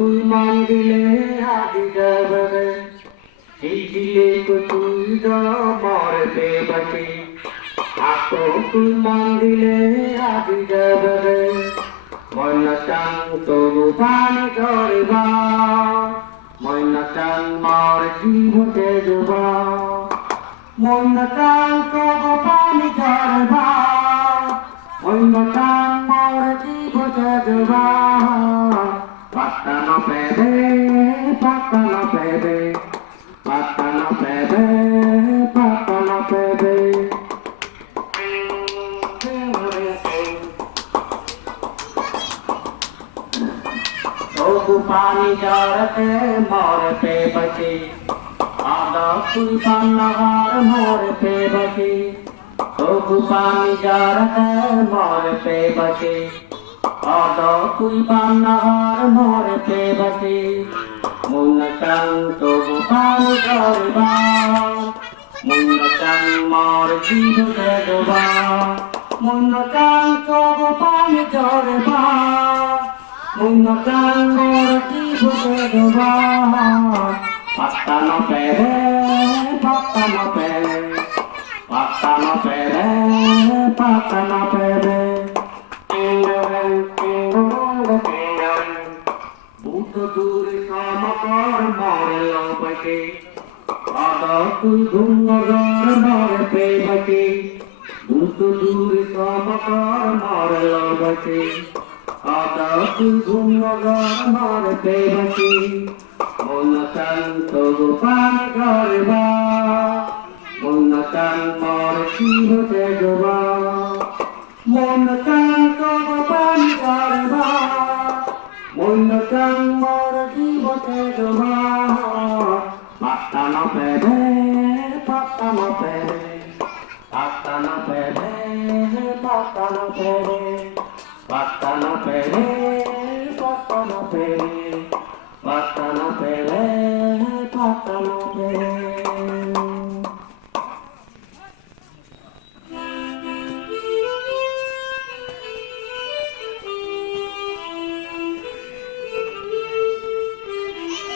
তুই মান দিলে আগে যাবে এই দিলে তো তুই মর দেবকে আতো তুই মান দিলে আগে যাবে ময়না চান তবু পানি ধরবা ময়না চান মর জীবতে দেবা ময়না চান তবু পানি ধরবা ময়না চান মর জীবতে দেবা পাতা না পেবে পাতা না পেবে পাতা না পেবে পাতা না পেবে पानी जारते मोर पे बचे आदा कुल पन्नहार मोर पे बचे पानी जारते मोर पे बचे आदा कुल पन्नहार मोर पे बचे मुन्नतंग तो पानी जारबा मुन्नतंग मोर जीव देवा मुन्नतंग तो पानी जारबा Munnatan mor জীবতে দেবা পাতা না পেরে পাতা না পেরে পাতা না পেরে পাতা না পেরে বুদ্ধ দূরে কামকর মরে লবকে আদা তুই ঘুমগর মরে পেবকে বুদ্ধ দূরে কামকর মরে লবকে आदा तुम घूमगर मार पे बची मुन्नतन तो पानी गरबा मुन्नतन मार जीवते गवा मुन्नतन तो पानी गरबा मुन्नतन मार जीवते गवा पत्ता न पेबे पत्ता न पेबे पत्ता न पेबे पत्ता न पेबे पत्ता न पेरे पत्ता न पेरे पत्ता न पेरे पत्ता न